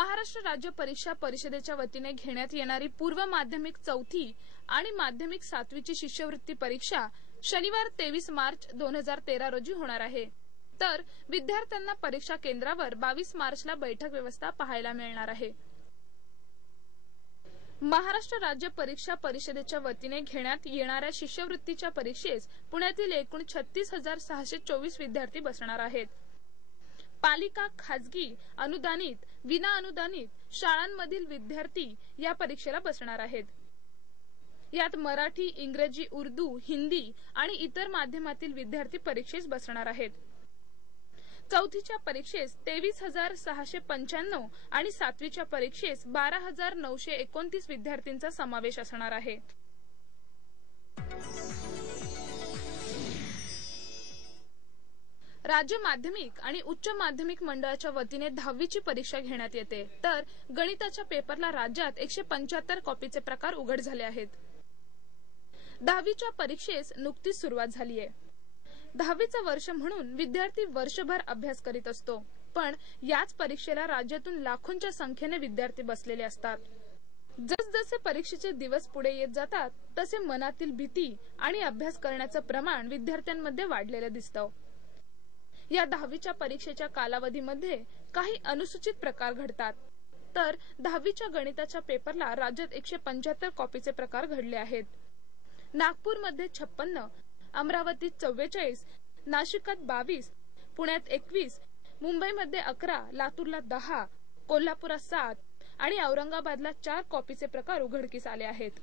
महाराष्ट्र राज्य परीक्षा परिषदेच्या वतीने घेण्यात येणारी पूर्व माध्यमिक 4थी आणि माध्यमिक 7वीची शिष्यवृत्ती परीक्षा शनिवार 23 मार्च 2013 रोजी होणार आहे। तर विद्यार्थ्यांना परीक्षा केंद्रावर 22 मार्चला बैठक व्यवस्था पाहायला मिळणार आहे। महाराष्ट्र राज्य परीक्षा परिषदेच्या वतीने घेण्यात येणाऱ्या शिष्यवृत्तीच्या परीक्षेस पुण्यातील एकूण 36,624 विद्यार्थी बसणार आहेत। पालिका, खाजगी, अनुदानित, विनाअनुदानित शाळांमधील विद्यार्थी या परीक्षेला बसणार आहेत। यात मराठी, इंग्रजी, उर्दू, हिंदी आणि इतर माध्यमातील विद्यार्थी परीक्षेस बसणार आहेत। 4थीच्या परीक्षेस 23,695 आणि 7वीच्या परीक्षेस 12,929 विद्यार्थ्यांचा समावेश असणार आहे। राज्य माध्यमिक आणि उच्च माध्यमिक मंडळाच्या वतीने 10वीची परीक्षा घेण्यात येते। तर गणिताच्या पेपरला राज्यात 175 कॉपीचे प्रकार उघड झाले आहेत। 10वीच्या परीक्षेस नुकतीच सुरुवात झाली आहे। 10वीचं वर्ष म्हणून विद्यार्थी वर्षभर अभ्यास करीत असतो, पण याच परीक्षेला राज्यातून लाखोंच्या संख्येने विद्यार्थी बसलेले असतात। जसजसे परीक्षेचे दिवस पुढे येत जातात तसे मनातील भीती आणि अभ्यास करण्याचं प्रमाण विद्यार्थ्यांमध्ये वाढलेलं दिसतं। या 10वीच्या परीक्षेच्या कालावधीमध्ये काही अनुसूचित प्रकार घडतात। तर 10वीच्या गणिताच्या पेपरला राज्यात 175 कॉपीचे प्रकार घडले आहेत। नागपूरमध्ये 56, अमरावतीत 44, नाशिकात 22, पुण्यात 21, मुंबईमध्ये 11, लातूरला 10, कोल्हापुरात 7 आणि औरंगाबादला 4 कॉपीचे प्रकार उघडकीस आले आहेत।